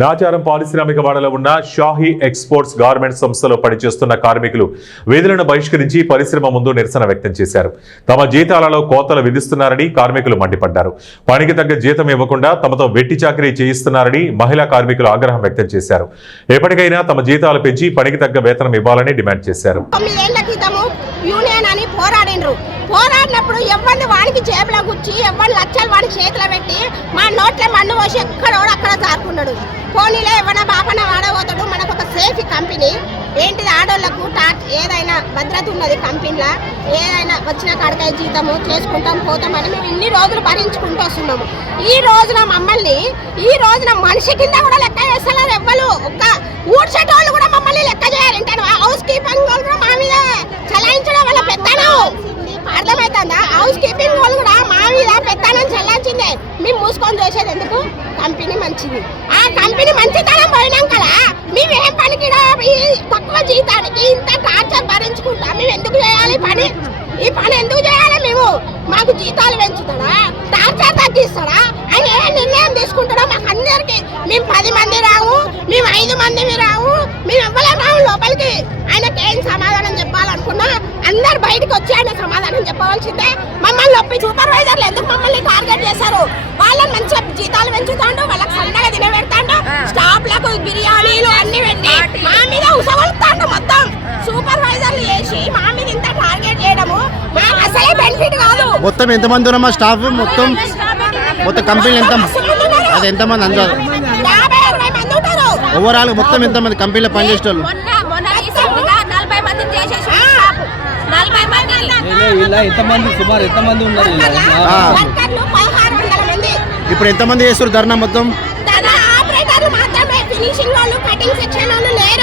నాచారం పారిశ్రామిక వాడలో ఉన్న షాహీ ఎక్స్పోర్ట్స్ గార్మెంట్స్ సంస్థలో పనిచేస్తున్న కార్మికులు విధులను బహిష్కరించి పరిశ్రమ ముందు నిరసన వ్యక్తం చేశారు. తమ జీతాలలో కోతలు విధిస్తున్నారని కార్మికులు మండిపడ్డారు. పనికి తగ్గ జీతం ఇవ్వకుండా తమతో వెట్టి చాకరీ చేయిస్తున్నారని మహిళా కార్మికులు ఆగ్రహం వ్యక్తం చేశారు. ఎప్పటికైనా తమ జీతాలు పెంచి పనికి తగ్గ వేతనం ఇవ్వాలని డిమాండ్ చేశారు. యూనియన్ అని పోరాడినరు పోరాడినప్పుడు ఎవరిని వాడికి జేబులో గుచ్చి ఎవరిని లక్షలు వాడి చేతిలో పెట్టి మా నోట్లో మన్ను పోసి ఎక్కడోడు అక్కడ జారుకున్నాడు. పోనీలో ఎవరైనా బాపన వాడబోతాడు. మనకు ఒక సేఫ్ కంపెనీ. ఏంటిది ఆడోళ్ళకు టాట్ ఏదైనా భద్రత ఉన్నది కంపెనీలో? ఏదైనా వచ్చిన కడకాయ జీతము చేసుకుంటాం పోతామని మేము ఇన్ని రోజులు భరించుకుంటూ వస్తున్నాము. ఈ రోజున మమ్మల్ని ఈ రోజున మనిషి కింద కూడా లెక్క చేస్తున్నారు ఎవ్వరు. ఒక్క ఊడ్చేటోళ్ళు కూడా మమ్మల్ని లెక్క చేయాలంటే వింటాను హౌస్ కీపింగ్ వాళ్ళు కూడా మా మీద చలాయించడం వల్ల పెత్తనం అర్థమవుతుందా హౌస్ కీపింగ్ వాళ్ళు కూడా మా మీద పెత్తనం చెల్లాల్సిందే మేము మూసుకొని చూసేది ఎందుకు? కంపెనీ మంచిది. ఆ కంపెనీ మంచితనం పోయినాం కదా మేము ఏం పనికి తక్కువ జీతానికి ఇంత టార్చర్ భరించుకుంటా. మేము ఎందుకు చేయాలి ఈ పని? ఈ పని ఎందుకు చేయాలి మేము? మాకు జీతాలు పెంచుతాడా? టార్చర్ తగ్గిస్తాడా? ఆయన ఏ నిర్ణయం తీసుకుంటాడో మాకు అందరికి. మేము పది మంది రావు మేము ఐదు మంది రావు. మేము ఎవ్వలేం రావు లోపలికి. ఆయనకి ఏం సమాధానం చెప్పాలనుకున్నా అందరు బయటకు వచ్చి ఆయన సమాధానం చెప్పవలసిందే. మమ్మల్ని ఒప్పి సూపర్వైజర్లు ఎందుకు మమ్మల్ని టార్గెట్ చేశారు? వాళ్ళని మంచిగా జీతాలు పెంచుతాండు వాళ్ళకి సన్నగా తినబెడతాండు స్టాఫ్లకు బిర్యానీలు అన్ని పెట్టి మా మీద ఉసగొలుతాండు మొత్తం. సూపర్వైజర్లు చేసి మా మీద ఇంత టార్గెట్ చేయడము మాకు అసలే బెనిఫిట్ కాదు. మొత్తం ఎంతమంది ఉన్నామా స్టాఫ్ మొత్తం మొత్తం కంపెనీలు ఎంత అది ఎంతమంది అందారు ఓవరాల్ మొత్తం ఎంతమంది కంపెనీలో పనిచేసే వాళ్ళు ఇలా ఎంతమంది సుమారు ఎంతమంది ఉన్నారు ఇలా? ఇప్పుడు ఎంతమంది చేస్తారు ధర్నా మొత్తం? తన ఆపరేటర్లు మాత్రమే ఫినిషింగ్ వాళ్ళు కటింగ్ సెక్షన్ వాళ్ళు లేరు.